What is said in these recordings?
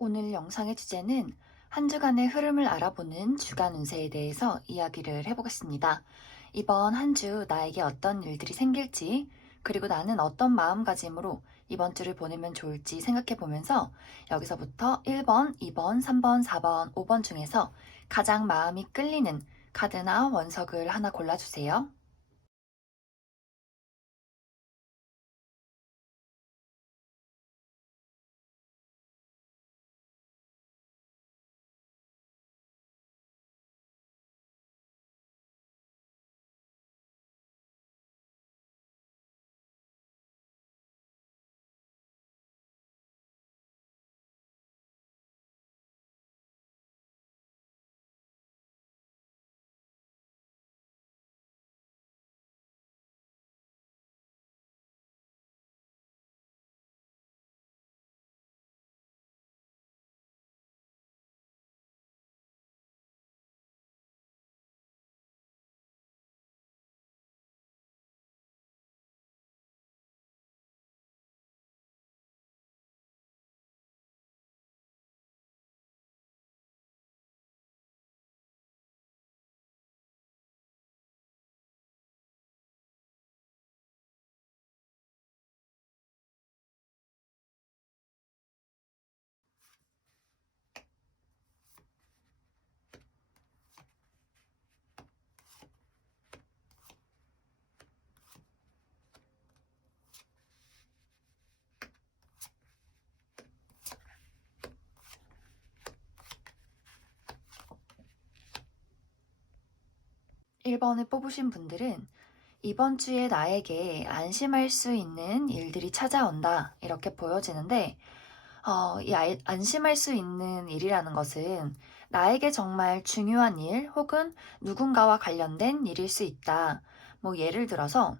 오늘 영상의 주제는 한 주간의 흐름을 알아보는 주간 운세에 대해서 이야기를 해보겠습니다. 이번 한 주 나에게 어떤 일들이 생길지, 그리고 나는 어떤 마음가짐으로 이번 주를 보내면 좋을지 생각해 보면서 여기서부터 1번, 2번, 3번, 4번, 5번 중에서 가장 마음이 끌리는 카드나 원석을 하나 골라주세요. 1번을 뽑으신 분들은 이번 주에 나에게 안심할 수 있는 일들이 찾아온다, 이렇게 보여지는데, 안심할 수 있는 일이라는 것은 나에게 정말 중요한 일 혹은 누군가와 관련된 일일 수 있다. 뭐 예를 들어서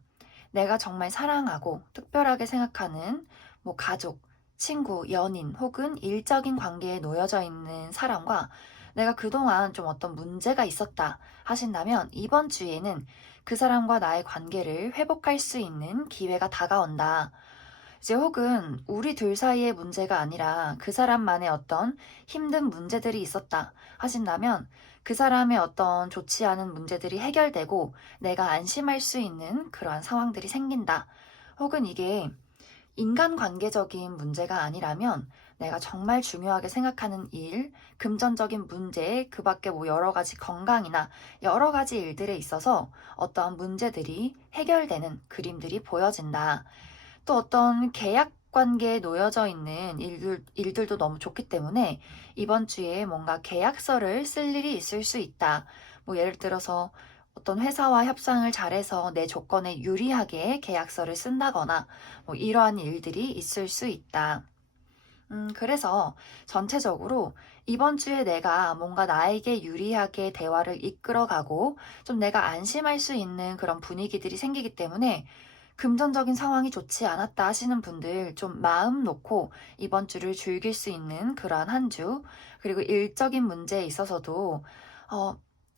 내가 정말 사랑하고 특별하게 생각하는 뭐 가족, 친구, 연인 혹은 일적인 관계에 놓여져 있는 사람과 내가 그동안 좀 어떤 문제가 있었다 하신다면 이번 주에는 그 사람과 나의 관계를 회복할 수 있는 기회가 다가온다. 이제 혹은 우리 둘 사이의 문제가 아니라 그 사람만의 어떤 힘든 문제들이 있었다 하신다면 그 사람의 어떤 좋지 않은 문제들이 해결되고 내가 안심할 수 있는 그러한 상황들이 생긴다. 혹은 이게 인간관계적인 문제가 아니라면 내가 정말 중요하게 생각하는 일, 금전적인 문제, 그 밖에 뭐 여러 가지 건강이나 여러 가지 일들에 있어서 어떠한 문제들이 해결되는 그림들이 보여진다. 또 어떤 계약 관계에 놓여져 있는 일들도 너무 좋기 때문에 이번 주에 뭔가 계약서를 쓸 일이 있을 수 있다. 뭐 예를 들어서 어떤 회사와 협상을 잘해서 내 조건에 유리하게 계약서를 쓴다거나 뭐 이러한 일들이 있을 수 있다. 그래서 전체적으로 이번 주에 내가 뭔가 나에게 유리하게 대화를 이끌어가고 좀 내가 안심할 수 있는 그런 분위기들이 생기기 때문에 금전적인 상황이 좋지 않았다 하시는 분들 좀 마음 놓고 이번 주를 즐길 수 있는 그러한 한 주, 그리고 일적인 문제에 있어서도 어,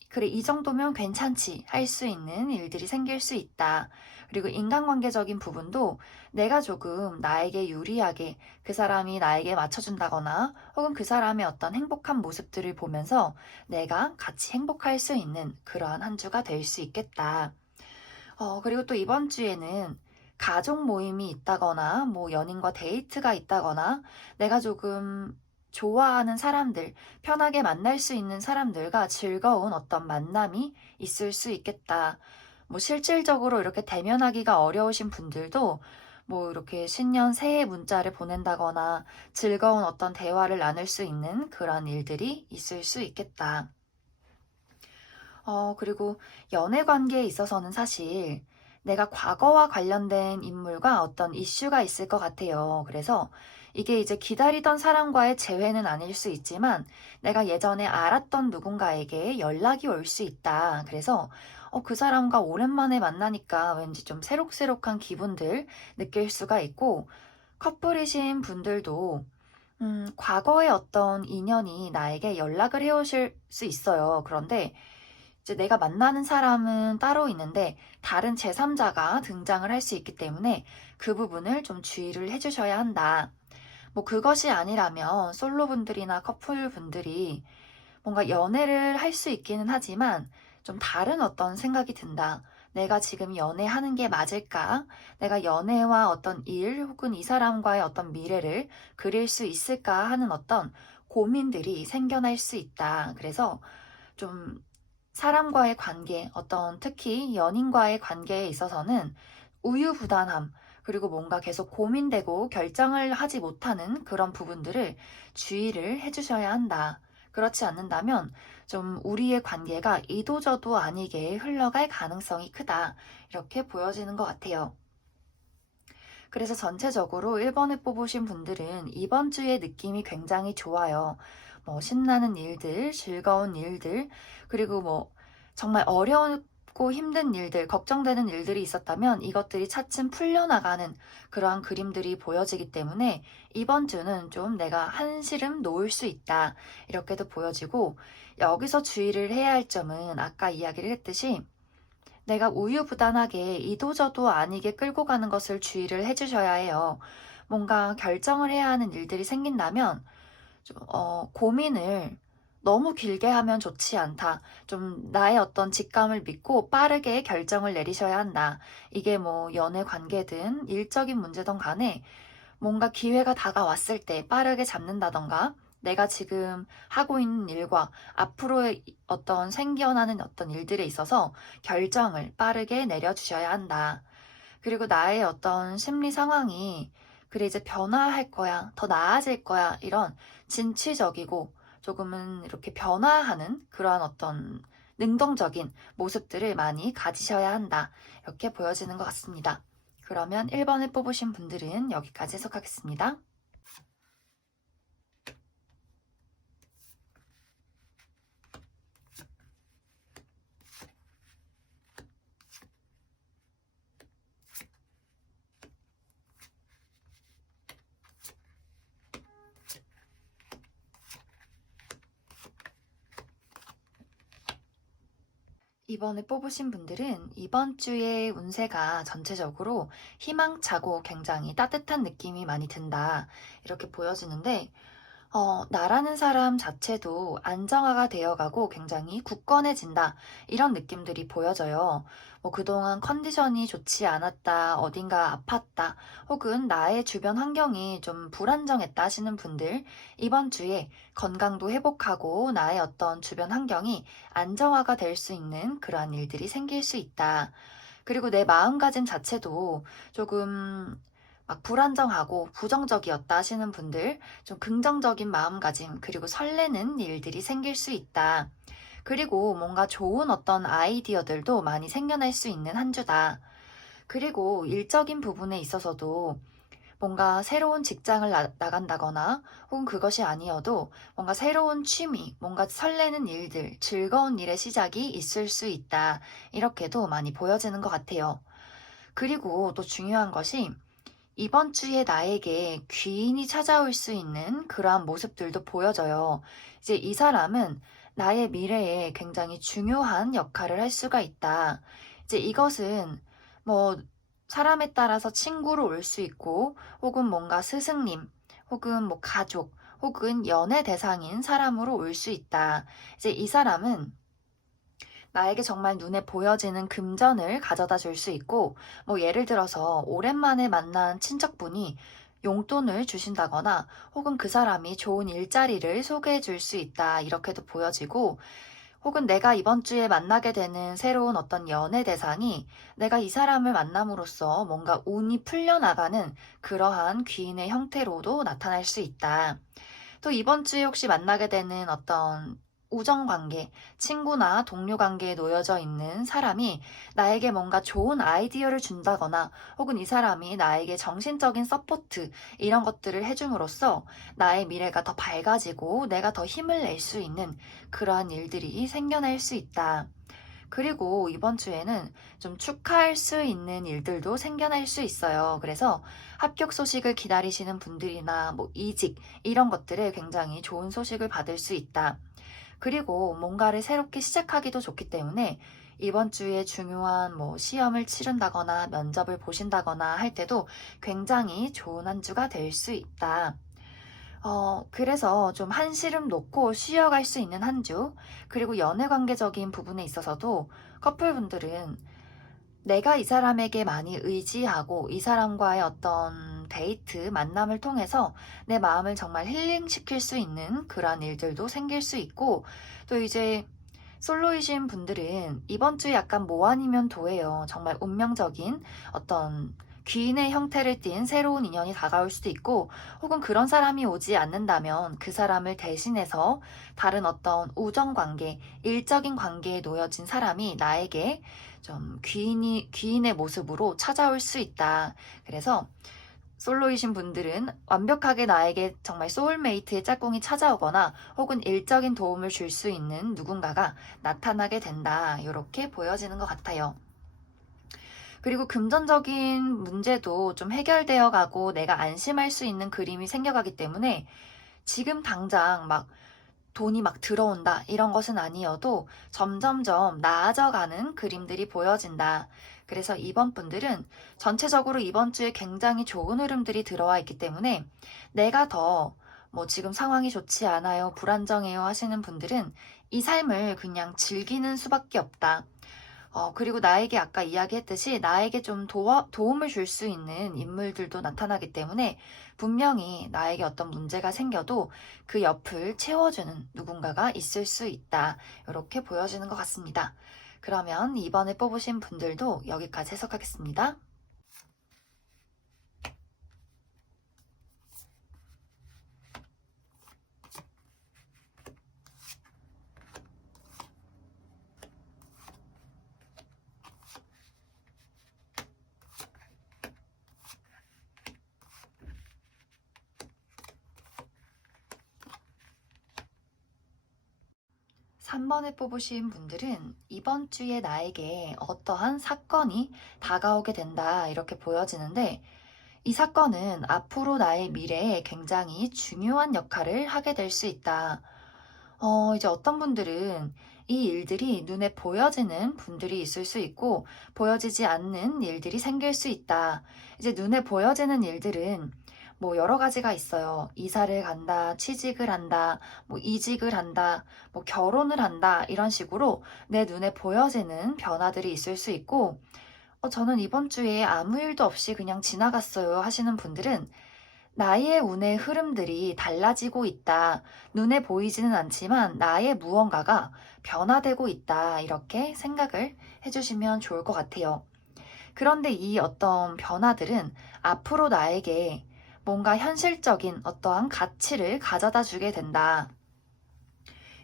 그래, 이 정도면 괜찮지 할 수 있는 일들이 생길 수 있다. 그리고 인간관계적인 부분도 내가 조금 나에게 유리하게 그 사람이 나에게 맞춰준다거나 혹은 그 사람의 어떤 행복한 모습들을 보면서 내가 같이 행복할 수 있는 그러한 한 주가 될 수 있겠다. 그리고 또 이번 주에는 가족 모임이 있다거나, 뭐 연인과 데이트가 있다거나, 내가 조금 좋아하는 사람들, 편하게 만날 수 있는 사람들과 즐거운 어떤 만남이 있을 수 있겠다. 뭐 실질적으로 이렇게 대면하기가 어려우신 분들도 뭐 이렇게 신년 새해 문자를 보낸다거나 즐거운 어떤 대화를 나눌 수 있는 그런 일들이 있을 수 있겠다. 그리고 연애 관계에 있어서는 사실 내가 과거와 관련된 인물과 어떤 이슈가 있을 것 같아요. 그래서 이게 이제 기다리던 사람과의 재회는 아닐 수 있지만 내가 예전에 알았던 누군가에게 연락이 올 수 있다. 그래서 그 사람과 오랜만에 만나니까 왠지 좀 새록새록한 기분들 느낄 수가 있고 커플이신 분들도 과거의 어떤 인연이 나에게 연락을 해오실 수 있어요. 그런데 이제 내가 만나는 사람은 따로 있는데 다른 제3자가 등장을 할 수 있기 때문에 그 부분을 좀 주의를 해주셔야 한다. 뭐 그것이 아니라면 솔로분들이나 커플분들이 뭔가 연애를 할 수 있기는 하지만 좀 다른 어떤 생각이 든다. 내가 지금 연애하는 게 맞을까? 내가 연애와 어떤 일 혹은 이 사람과의 어떤 미래를 그릴 수 있을까 하는 어떤 고민들이 생겨날 수 있다. 그래서 좀 사람과의 관계, 어떤 특히 연인과의 관계에 있어서는 우유부단함, 그리고 뭔가 계속 고민되고 결정을 하지 못하는 그런 부분들을 주의를 해주셔야 한다. 그렇지 않는다면 좀 우리의 관계가 이도저도 아니게 흘러갈 가능성이 크다. 이렇게 보여지는 것 같아요. 그래서 전체적으로 1번을 뽑으신 분들은 이번 주의 느낌이 굉장히 좋아요. 뭐 신나는 일들, 즐거운 일들, 그리고 뭐 정말 어렵고 힘든 일들, 걱정되는 일들이 있었다면 이것들이 차츰 풀려나가는 그러한 그림들이 보여지기 때문에 이번 주는 좀 내가 한시름 놓을 수 있다. 이렇게도 보여지고 여기서 주의를 해야 할 점은 아까 이야기를 했듯이 내가 우유부단하게 이도저도 아니게 끌고 가는 것을 주의를 해주셔야 해요. 뭔가 결정을 해야 하는 일들이 생긴다면 고민을 너무 길게 하면 좋지 않다. 좀 나의 어떤 직감을 믿고 빠르게 결정을 내리셔야 한다. 이게 뭐 연애 관계든 일적인 문제든 간에 뭔가 기회가 다가왔을 때 빠르게 잡는다던가 내가 지금 하고 있는 일과 앞으로의 어떤 생겨나는 어떤 일들에 있어서 결정을 빠르게 내려주셔야 한다. 그리고 나의 어떤 심리 상황이 그래 이제 변화할 거야, 더 나아질 거야 이런 진취적이고 조금은 이렇게 변화하는 그러한 어떤 능동적인 모습들을 많이 가지셔야 한다. 이렇게 보여지는 것 같습니다. 그러면 1번을 뽑으신 분들은 여기까지 해석하겠습니다. 이번에 뽑으신 분들은 이번 주의 운세가 전체적으로 희망차고 굉장히 따뜻한 느낌이 많이 든다. 이렇게 보여지는데 나라는 사람 자체도 안정화가 되어가고 굉장히 굳건해진다. 이런 느낌들이 보여져요. 뭐 그동안 컨디션이 좋지 않았다, 어딘가 아팠다, 혹은 나의 주변 환경이 좀 불안정했다 하시는 분들, 이번 주에 건강도 회복하고 나의 어떤 주변 환경이 안정화가 될 수 있는 그러한 일들이 생길 수 있다. 그리고 내 마음가짐 자체도 조금 막 불안정하고 부정적이었다 하시는 분들, 좀 긍정적인 마음가짐, 그리고 설레는 일들이 생길 수 있다. 그리고 뭔가 좋은 어떤 아이디어들도 많이 생겨날 수 있는 한 주다. 그리고 일적인 부분에 있어서도 뭔가 새로운 직장을 나간다거나 혹은 그것이 아니어도 뭔가 새로운 취미, 뭔가 설레는 일들, 즐거운 일의 시작이 있을 수 있다. 이렇게도 많이 보여지는 것 같아요. 그리고 또 중요한 것이 이번 주에 나에게 귀인이 찾아올 수 있는 그러한 모습들도 보여져요. 이제 이 사람은 나의 미래에 굉장히 중요한 역할을 할 수가 있다. 이제 이것은 뭐 사람에 따라서 친구로 올 수 있고 혹은 뭔가 스승님 혹은 뭐 가족 혹은 연애 대상인 사람으로 올 수 있다. 이제 이 사람은 나에게 정말 눈에 보여지는 금전을 가져다 줄 수 있고, 뭐 예를 들어서 오랜만에 만난 친척분이 용돈을 주신다거나 혹은 그 사람이 좋은 일자리를 소개해 줄 수 있다. 이렇게도 보여지고, 혹은 내가 이번 주에 만나게 되는 새로운 어떤 연애 대상이 내가 이 사람을 만남으로써 뭔가 운이 풀려나가는 그러한 귀인의 형태로도 나타날 수 있다. 또 이번 주에 혹시 만나게 되는 어떤 우정관계, 친구나 동료 관계에 놓여져 있는 사람이 나에게 뭔가 좋은 아이디어를 준다거나 혹은 이 사람이 나에게 정신적인 서포트 이런 것들을 해줌으로써 나의 미래가 더 밝아지고 내가 더 힘을 낼 수 있는 그러한 일들이 생겨날 수 있다. 그리고 이번 주에는 좀 축하할 수 있는 일들도 생겨날 수 있어요. 그래서 합격 소식을 기다리시는 분들이나 뭐 이직 이런 것들에 굉장히 좋은 소식을 받을 수 있다. 그리고 뭔가를 새롭게 시작하기도 좋기 때문에 이번 주에 중요한 뭐 시험을 치른다거나 면접을 보신다거나 할 때도 굉장히 좋은 한 주가 될 수 있다. 그래서 좀 한시름 놓고 쉬어갈 수 있는 한 주, 그리고 연애 관계적인 부분에 있어서도 커플분들은 내가 이 사람에게 많이 의지하고 이 사람과의 어떤 데이트, 만남을 통해서 내 마음을 정말 힐링시킬 수 있는 그러한 일들도 생길 수 있고, 또 이제 솔로이신 분들은 이번 주에 약간 뭐 아니면 도예요. 정말 운명적인 어떤 귀인의 형태를 띤 새로운 인연이 다가올 수도 있고, 혹은 그런 사람이 오지 않는다면 그 사람을 대신해서 다른 어떤 우정 관계, 일적인 관계에 놓여진 사람이 나에게 좀 귀인의 모습으로 찾아올 수 있다. 그래서 솔로이신 분들은 완벽하게 나에게 정말 소울메이트의 짝꿍이 찾아오거나 혹은 일적인 도움을 줄 수 있는 누군가가 나타나게 된다. 이렇게 보여지는 것 같아요. 그리고 금전적인 문제도 좀 해결되어 가고 내가 안심할 수 있는 그림이 생겨가기 때문에 지금 당장 막 돈이 막 들어온다 이런 것은 아니어도 점점점 나아져가는 그림들이 보여진다. 그래서 이번 분들은 전체적으로 이번 주에 굉장히 좋은 흐름들이 들어와 있기 때문에 내가 더 뭐 지금 상황이 좋지 않아요, 불안정해요 하시는 분들은 이 삶을 그냥 즐기는 수밖에 없다. 그리고 나에게 아까 이야기했듯이 나에게 좀 도움을 줄 수 있는 인물들도 나타나기 때문에 분명히 나에게 어떤 문제가 생겨도 그 옆을 채워주는 누군가가 있을 수 있다. 이렇게 보여지는 것 같습니다. 그러면 이번에 뽑으신 분들도 여기까지 해석하겠습니다. 3번을 뽑으신 분들은 이번 주에 나에게 어떠한 사건이 다가오게 된다. 이렇게 보여지는데 이 사건은 앞으로 나의 미래에 굉장히 중요한 역할을 하게 될 수 있다. 이제 어떤 분들은 이 일들이 눈에 보여지는 분들이 있을 수 있고, 보여지지 않는 일들이 생길 수 있다. 이제 눈에 보여지는 일들은 뭐 여러 가지가 있어요. 이사를 간다, 취직을 한다, 뭐 이직을 한다, 뭐 결혼을 한다, 이런 식으로 내 눈에 보여지는 변화들이 있을 수 있고, 저는 이번 주에 아무 일도 없이 그냥 지나갔어요 하시는 분들은 나의 운의 흐름들이 달라지고 있다. 눈에 보이지는 않지만 나의 무언가가 변화되고 있다. 이렇게 생각을 해주시면 좋을 것 같아요. 그런데 이 어떤 변화들은 앞으로 나에게 뭔가 현실적인 어떠한 가치를 가져다 주게 된다.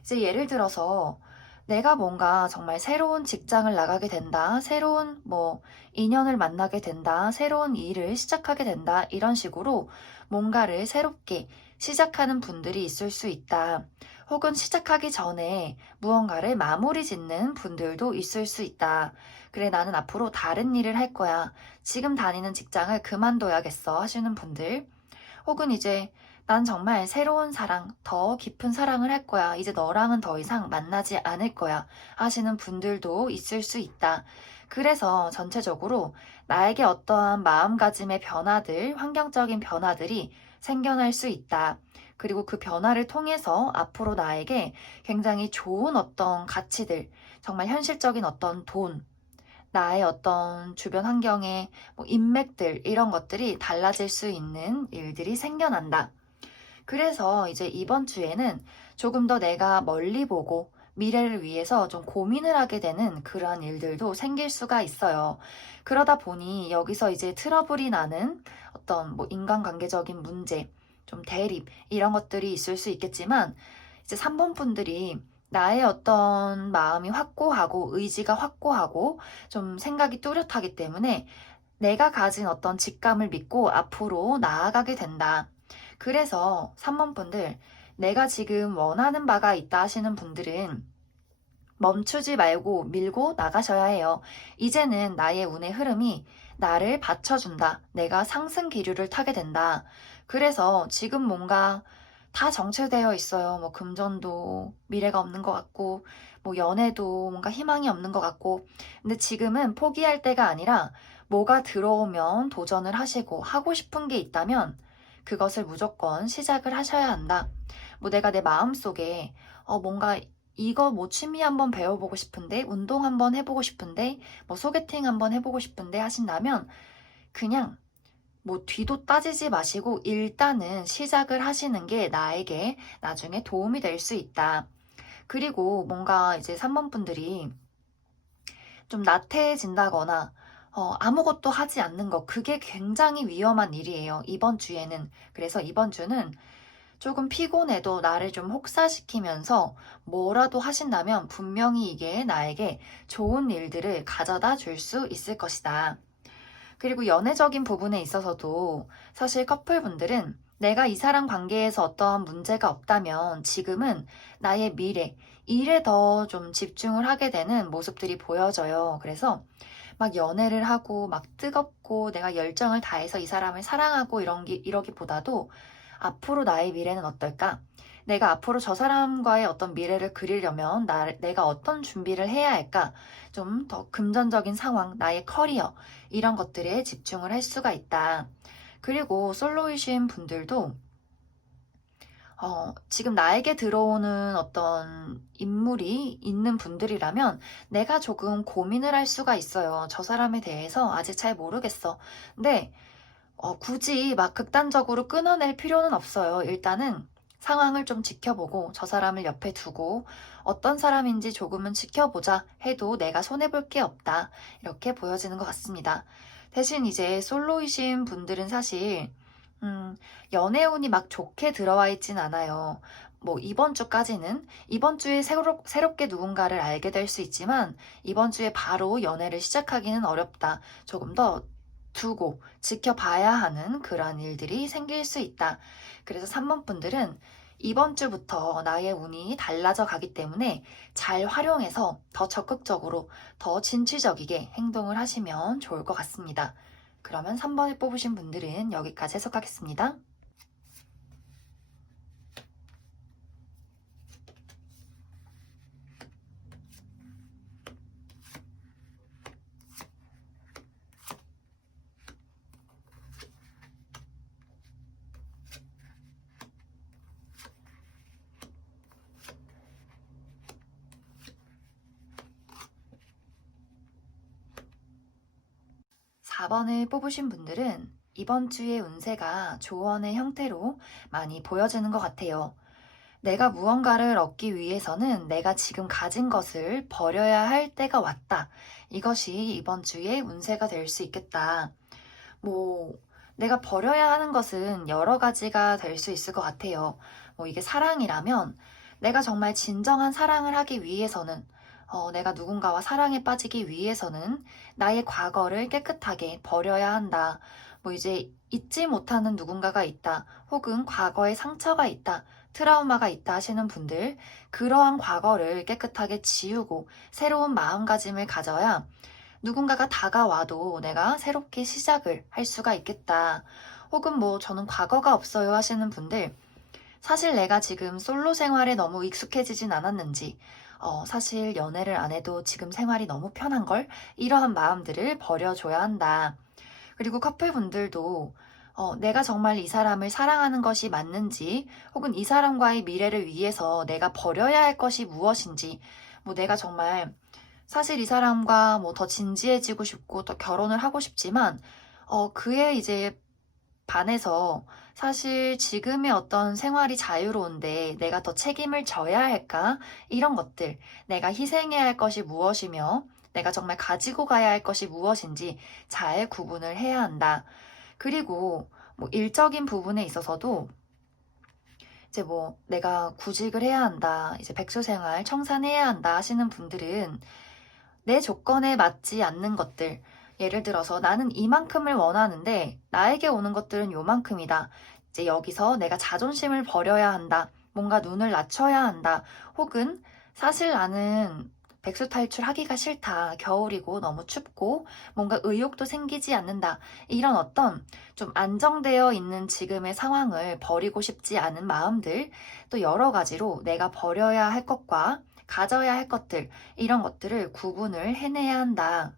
이제 예를 들어서 내가 뭔가 정말 새로운 직장을 나가게 된다, 새로운 뭐 인연을 만나게 된다, 새로운 일을 시작하게 된다, 이런 식으로 뭔가를 새롭게 시작하는 분들이 있을 수 있다. 혹은 시작하기 전에 무언가를 마무리 짓는 분들도 있을 수 있다. 그래, 나는 앞으로 다른 일을 할 거야. 지금 다니는 직장을 그만둬야겠어 하시는 분들. 혹은 이제 난 정말 새로운 사랑, 더 깊은 사랑을 할 거야. 이제 너랑은 더 이상 만나지 않을 거야. 하시는 분들도 있을 수 있다. 그래서 전체적으로 나에게 어떠한 마음가짐의 변화들, 환경적인 변화들이 생겨날 수 있다. 그리고 그 변화를 통해서 앞으로 나에게 굉장히 좋은 어떤 가치들, 정말 현실적인 어떤 돈, 나의 어떤 주변 환경의 뭐 인맥들, 이런 것들이 달라질 수 있는 일들이 생겨난다. 그래서 이제 이번 주에는 조금 더 내가 멀리 보고 미래를 위해서 좀 고민을 하게 되는 그러한 일들도 생길 수가 있어요. 그러다 보니 여기서 이제 트러블이 나는 어떤 뭐 인간관계적인 문제, 좀 대립, 이런 것들이 있을 수 있겠지만 이제 3번 분들이 나의 어떤 마음이 확고하고 의지가 확고하고 좀 생각이 뚜렷하기 때문에 내가 가진 어떤 직감을 믿고 앞으로 나아가게 된다. 그래서 3번 분들, 내가 지금 원하는 바가 있다 하시는 분들은 멈추지 말고 밀고 나가셔야 해요. 이제는 나의 운의 흐름이 나를 받쳐준다. 내가 상승 기류를 타게 된다. 그래서 지금 뭔가 다 정체되어 있어요. 뭐 금전도 미래가 없는 것 같고, 뭐 연애도 뭔가 희망이 없는 것 같고. 근데 지금은 포기할 때가 아니라 뭐가 들어오면 도전을 하시고 하고 싶은 게 있다면 그것을 무조건 시작을 하셔야 한다. 뭐 내가 내 마음속에 뭔가 이거 뭐 취미 한번 배워보고 싶은데, 운동 한번 해보고 싶은데, 뭐 소개팅 한번 해보고 싶은데 하신다면 그냥 뭐 뒤도 따지지 마시고 일단은 시작을 하시는 게 나에게 나중에 도움이 될 수 있다. 그리고 뭔가 이제 3번 분들이 좀 나태해진다거나 아무것도 하지 않는 것, 그게 굉장히 위험한 일이에요. 이번 주에는. 그래서 이번 주는 조금 피곤해도 나를 좀 혹사시키면서 뭐라도 하신다면 분명히 이게 나에게 좋은 일들을 가져다 줄 수 있을 것이다. 그리고 연애적인 부분에 있어서도 사실 커플분들은 내가 이 사람 관계에서 어떠한 문제가 없다면 지금은 나의 미래, 일에 더 좀 집중을 하게 되는 모습들이 보여져요. 그래서 막 연애를 하고 막 뜨겁고 내가 열정을 다해서 이 사람을 사랑하고 이러기보다도 앞으로 나의 미래는 어떨까? 내가 앞으로 저 사람과의 어떤 미래를 그리려면 내가 어떤 준비를 해야 할까? 좀 더 금전적인 상황, 나의 커리어, 이런 것들에 집중을 할 수가 있다. 그리고 솔로이신 분들도 지금 나에게 들어오는 어떤 인물이 있는 분들이라면 내가 조금 고민을 할 수가 있어요. 저 사람에 대해서 아직 잘 모르겠어. 근데 굳이 막 극단적으로 끊어낼 필요는 없어요. 일단은 상황을 좀 지켜보고 저 사람을 옆에 두고 어떤 사람인지 조금은 지켜보자 해도 내가 손해볼 게 없다. 이렇게 보여지는 것 같습니다. 대신 이제 솔로이신 분들은 사실 연애운이 막 좋게 들어와 있진 않아요. 뭐 이번 주까지는 이번 주에 새롭게 누군가를 알게 될 수 있지만 이번 주에 바로 연애를 시작하기는 어렵다. 조금 더 두고 지켜봐야 하는 그런 일들이 생길 수 있다. 그래서 3번 분들은 이번 주부터 나의 운이 달라져 가기 때문에 잘 활용해서 더 적극적으로, 더 진취적이게 행동을 하시면 좋을 것 같습니다. 그러면 3번을 뽑으신 분들은 여기까지 해석하겠습니다. 4번을 뽑으신 분들은 이번 주의 운세가 조언의 형태로 많이 보여지는 것 같아요. 내가 무언가를 얻기 위해서는 내가 지금 가진 것을 버려야 할 때가 왔다. 이것이 이번 주의 운세가 될 수 있겠다. 뭐, 내가 버려야 하는 것은 여러 가지가 될 수 있을 것 같아요. 뭐, 이게 사랑이라면 내가 정말 진정한 사랑을 하기 위해서는 내가 누군가와 사랑에 빠지기 위해서는 나의 과거를 깨끗하게 버려야 한다. 뭐 이제 잊지 못하는 누군가가 있다. 혹은 과거에 상처가 있다. 트라우마가 있다 하시는 분들, 그러한 과거를 깨끗하게 지우고 새로운 마음가짐을 가져야 누군가가 다가와도 내가 새롭게 시작을 할 수가 있겠다. 혹은 뭐 저는 과거가 없어요 하시는 분들, 사실 내가 지금 솔로 생활에 너무 익숙해지진 않았는지, 사실 연애를 안 해도 지금 생활이 너무 편한걸? 이러한 마음들을 버려줘야 한다. 그리고 커플분들도 내가 정말 이 사람을 사랑하는 것이 맞는지, 혹은 이 사람과의 미래를 위해서 내가 버려야 할 것이 무엇인지, 뭐 내가 정말 사실 이 사람과 뭐 더 진지해지고 싶고 더 결혼을 하고 싶지만, 그에 이제 반해서 사실 지금의 어떤 생활이 자유로운데 내가 더 책임을 져야 할까? 이런 것들, 내가 희생해야 할 것이 무엇이며 내가 정말 가지고 가야 할 것이 무엇인지 잘 구분을 해야 한다. 그리고 뭐 일적인 부분에 있어서도 이제 뭐 내가 구직을 해야 한다, 이제 백수생활 청산해야 한다 하시는 분들은 내 조건에 맞지 않는 것들, 예를 들어서 나는 이만큼을 원하는데 나에게 오는 것들은 요만큼이다. 이제 여기서 내가 자존심을 버려야 한다. 뭔가 눈을 낮춰야 한다. 혹은 사실 나는 백수 탈출하기가 싫다. 겨울이고 너무 춥고 뭔가 의욕도 생기지 않는다. 이런 어떤 좀 안정되어 있는 지금의 상황을 버리고 싶지 않은 마음들, 또 여러 가지로 내가 버려야 할 것과 가져야 할 것들, 이런 것들을 구분을 해내야 한다.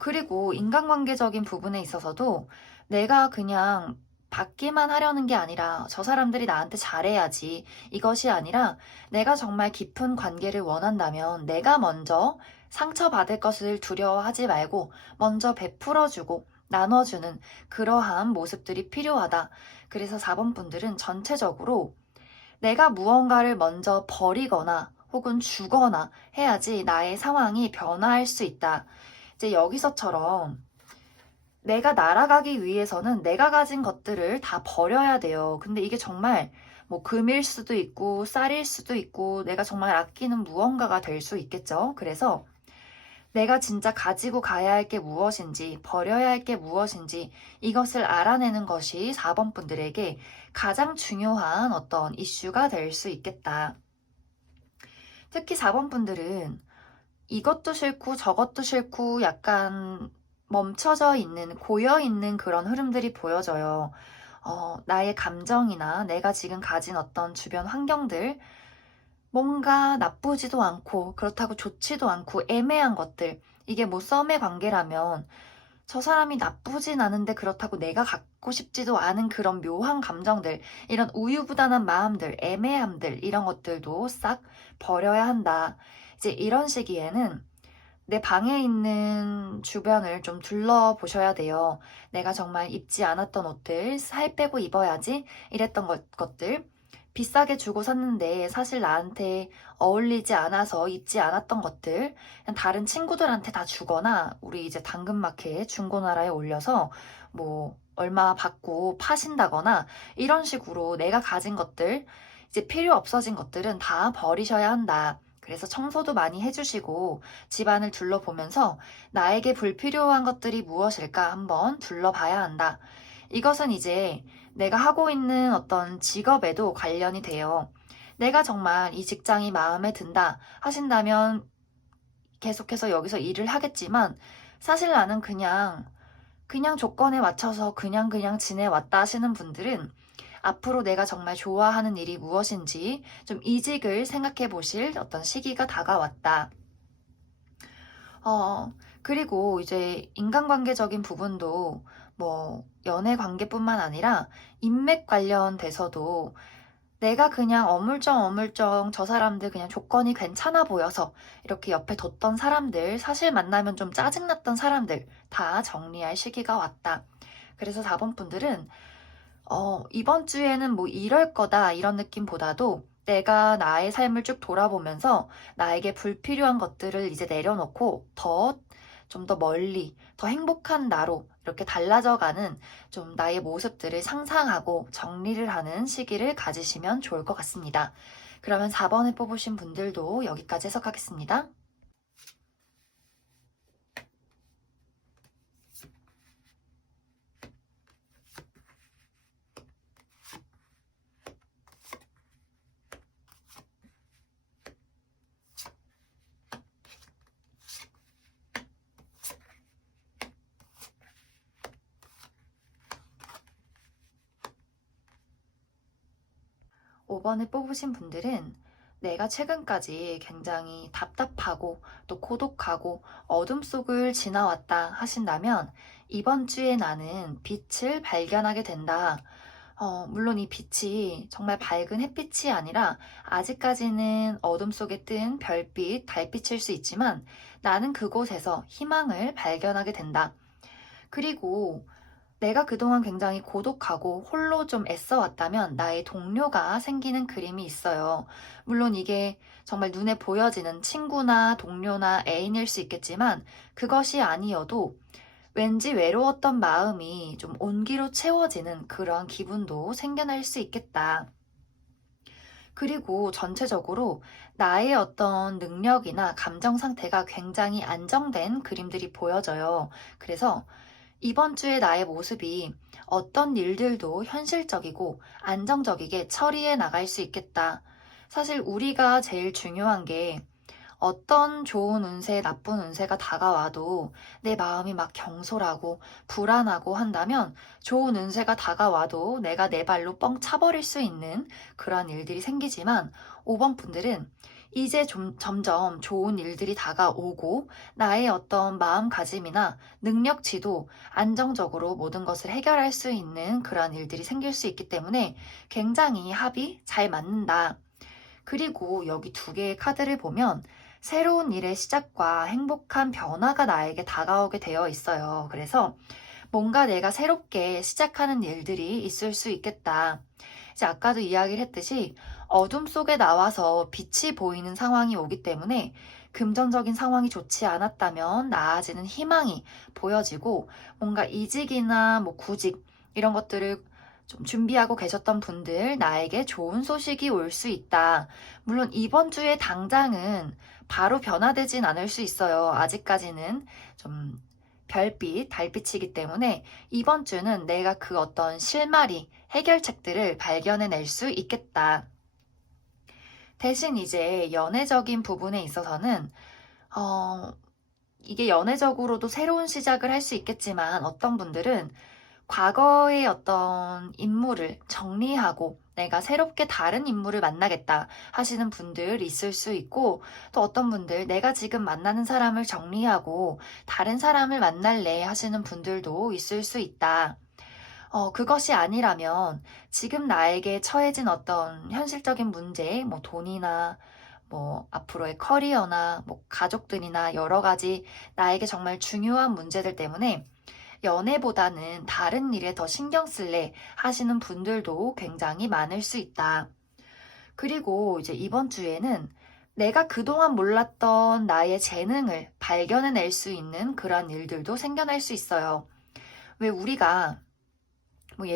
그리고 인간관계적인 부분에 있어서도 내가 그냥 받기만 하려는 게 아니라 저 사람들이 나한테 잘해야지 이것이 아니라 내가 정말 깊은 관계를 원한다면 내가 먼저 상처받을 것을 두려워하지 말고 먼저 베풀어주고 나눠주는 그러한 모습들이 필요하다. 그래서 4번 분들은 전체적으로 내가 무언가를 먼저 버리거나 혹은 주거나 해야지 나의 상황이 변화할 수 있다. 이제 여기서처럼 내가 날아가기 위해서는 내가 가진 것들을 다 버려야 돼요. 근데 이게 정말 뭐 금일 수도 있고 쌀일 수도 있고 내가 정말 아끼는 무언가가 될 수 있겠죠. 그래서 내가 진짜 가지고 가야 할 게 무엇인지 버려야 할 게 무엇인지 이것을 알아내는 것이 4번 분들에게 가장 중요한 어떤 이슈가 될 수 있겠다. 특히 4번 분들은 이것도 싫고 저것도 싫고 약간 멈춰져 있는, 고여 있는 그런 흐름들이 보여져요. 나의 감정이나 내가 지금 가진 어떤 주변 환경들, 뭔가 나쁘지도 않고, 그렇다고 좋지도 않고, 애매한 것들. 이게 뭐 썸의 관계라면, 저 사람이 나쁘진 않은데 그렇다고 내가 갖고 싶지도 않은 그런 묘한 감정들, 이런 우유부단한 마음들, 애매함들, 이런 것들도 싹 버려야 한다. 이제 이런 시기에는 내 방에 있는 주변을 좀 둘러보셔야 돼요. 내가 정말 입지 않았던 옷들, 살 빼고 입어야지 이랬던 것들, 비싸게 주고 샀는데 사실 나한테 어울리지 않아서 입지 않았던 것들, 그냥 다른 친구들한테 다 주거나 우리 이제 당근마켓 중고나라에 올려서 뭐 얼마 받고 파신다거나 이런 식으로 내가 가진 것들, 이제 필요 없어진 것들은 다 버리셔야 한다. 그래서 청소도 많이 해주시고 집안을 둘러보면서 나에게 불필요한 것들이 무엇일까 한번 둘러봐야 한다. 이것은 이제 내가 하고 있는 어떤 직업에도 관련이 돼요. 내가 정말 이 직장이 마음에 든다 하신다면 계속해서 여기서 일을 하겠지만 사실 나는 그냥 조건에 맞춰서 그냥 지내왔다 하시는 분들은 앞으로 내가 정말 좋아하는 일이 무엇인지 좀 이직을 생각해 보실 어떤 시기가 다가왔다. 그리고 이제 인간관계적인 부분도 뭐 연애 관계뿐만 아니라 인맥 관련돼서도 내가 그냥 어물쩡 저 사람들 그냥 조건이 괜찮아 보여서 이렇게 옆에 뒀던 사람들, 사실 만나면 좀 짜증났던 사람들 다 정리할 시기가 왔다. 그래서 4번 분들은 이번 주에는 뭐 이럴 거다 이런 느낌보다도 내가 나의 삶을 쭉 돌아보면서 나에게 불필요한 것들을 이제 내려놓고 좀 더 멀리, 더 행복한 나로 이렇게 달라져가는 좀 나의 모습들을 상상하고 정리를 하는 시기를 가지시면 좋을 것 같습니다. 그러면 4번을 뽑으신 분들도 여기까지 해석하겠습니다. 5번을 뽑으신 분들은 내가 최근까지 굉장히 답답하고 또 고독하고 어둠 속을 지나왔다 하신다면 이번 주에 나는 빛을 발견하게 된다. 물론 이 빛이 정말 밝은 햇빛이 아니라 아직까지는 어둠 속에 뜬 별빛, 달빛일 수 있지만 나는 그곳에서 희망을 발견하게 된다. 그리고 내가 그동안 굉장히 고독하고 홀로 좀 애써왔다면 나의 동료가 생기는 그림이 있어요. 물론 이게 정말 눈에 보여지는 친구나 동료나 애인일 수 있겠지만 그것이 아니어도 왠지 외로웠던 마음이 좀 온기로 채워지는 그런 기분도 생겨날 수 있겠다. 그리고 전체적으로 나의 어떤 능력이나 감정 상태가 굉장히 안정된 그림들이 보여져요. 그래서 이번 주에 나의 모습이 어떤 일들도 현실적이고 안정적이게 처리해 나갈 수 있겠다. 사실 우리가 제일 중요한 게 어떤 좋은 운세, 나쁜 운세가 다가와도 내 마음이 막 경솔하고 불안하고 한다면 좋은 운세가 다가와도 내가 내 발로 뻥 차버릴 수 있는 그런 일들이 생기지만 5번 분들은 이제 좀 점점 좋은 일들이 다가오고 나의 어떤 마음가짐이나 능력치도 안정적으로 모든 것을 해결할 수 있는 그런 일들이 생길 수 있기 때문에 굉장히 합이 잘 맞는다. 그리고 여기 두 개의 카드를 보면 새로운 일의 시작과 행복한 변화가 나에게 다가오게 되어 있어요. 그래서 뭔가 내가 새롭게 시작하는 일들이 있을 수 있겠다. 이제 아까도 이야기를 했듯이 어둠 속에 나와서 빛이 보이는 상황이 오기 때문에 금전적인 상황이 좋지 않았다면 나아지는 희망이 보여지고 뭔가 이직이나 뭐 구직 이런 것들을 좀 준비하고 계셨던 분들 나에게 좋은 소식이 올 수 있다. 물론 이번 주에 당장은 바로 변화되진 않을 수 있어요. 아직까지는 좀 별빛, 달빛이기 때문에 이번 주는 내가 그 어떤 실마리, 해결책들을 발견해낼 수 있겠다. 대신 이제 연애적인 부분에 있어서는 어, 이게 연애적으로도 새로운 시작을 할 수 있겠지만 어떤 분들은 과거의 어떤 인물을 정리하고 내가 새롭게 다른 인물을 만나겠다 하시는 분들 있을 수 있고 또 어떤 분들 내가 지금 만나는 사람을 정리하고 다른 사람을 만날래 하시는 분들도 있을 수 있다. 그것이 아니라면 지금 나에게 처해진 어떤 현실적인 문제, 뭐 돈이나 뭐 앞으로의 커리어나 뭐 가족들이나 여러 가지 나에게 정말 중요한 문제들 때문에 연애보다는 다른 일에 더 신경 쓸래 하시는 분들도 굉장히 많을 수 있다. 그리고 이제 이번 주에는 내가 그동안 몰랐던 나의 재능을 발견해낼 수 있는 그런 일들도 생겨날 수 있어요. 왜 우리가 뭐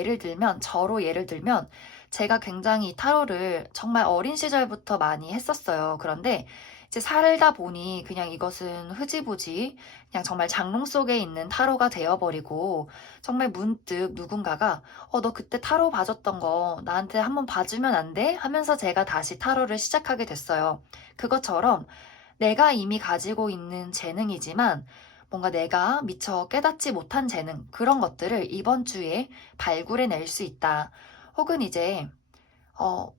저로 예를 들면 제가 굉장히 타로를 정말 어린 시절부터 많이 했었어요. 그런데 이제 살다 보니 그냥 이것은 흐지부지 그냥 정말 장롱 속에 있는 타로가 되어버리고 정말 문득 누군가가 너 그때 타로 봐줬던 거 나한테 한번 봐주면 안 돼? 하면서 제가 다시 타로를 시작하게 됐어요. 그것처럼 내가 이미 가지고 있는 재능이지만 뭔가 내가 미처 깨닫지 못한 재능, 그런 것들을 이번 주에 발굴해낼 수 있다. 혹은 이제,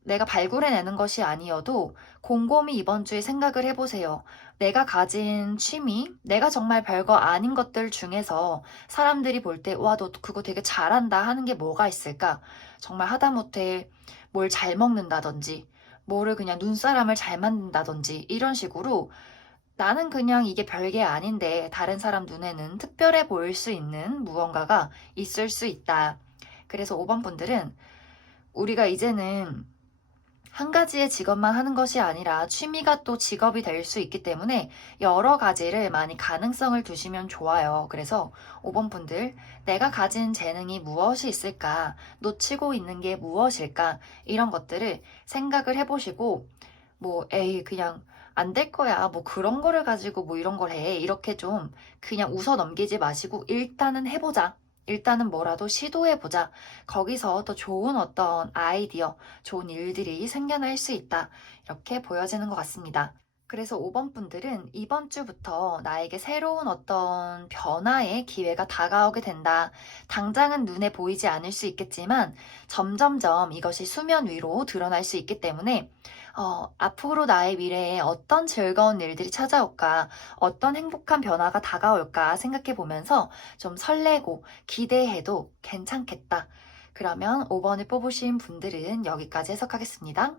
내가 발굴해내는 것이 아니어도 곰곰이 이번 주에 생각을 해보세요. 내가 가진 취미, 내가 정말 별거 아닌 것들 중에서 사람들이 볼 때, 와, 너 그거 되게 잘한다 하는 게 뭐가 있을까? 정말 하다못해 뭘 잘 먹는다든지, 뭐를 그냥 눈사람을 잘 만든다든지, 이런 식으로 나는 그냥 이게 별게 아닌데 다른 사람 눈에는 특별해 보일 수 있는 무언가가 있을 수 있다. 그래서 5번 분들은 우리가 이제는 한 가지의 직업만 하는 것이 아니라 취미가 또 직업이 될 수 있기 때문에 여러 가지를 많이 가능성을 두시면 좋아요. 그래서 5번 분들, 내가 가진 재능이 무엇이 있을까? 놓치고 있는 게 무엇일까? 이런 것들을 생각을 해보시고 에이, 그냥 안 될 거야. 뭐 그런 거를 가지고 뭐 이런 걸 해. 이렇게 좀 그냥 웃어 넘기지 마시고 일단은 해보자. 일단은 뭐라도 시도해보자. 거기서 더 좋은 어떤 아이디어, 좋은 일들이 생겨날 수 있다. 이렇게 보여지는 것 같습니다. 그래서 5번 분들은 이번 주부터 나에게 새로운 어떤 변화의 기회가 다가오게 된다. 당장은 눈에 보이지 않을 수 있겠지만 점점점 이것이 수면 위로 드러날 수 있기 때문에 앞으로 나의 미래에 어떤 즐거운 일들이 찾아올까, 어떤 행복한 변화가 다가올까 생각해 보면서 좀 설레고 기대해도 괜찮겠다. 그러면 5번을 뽑으신 분들은 여기까지 해석하겠습니다.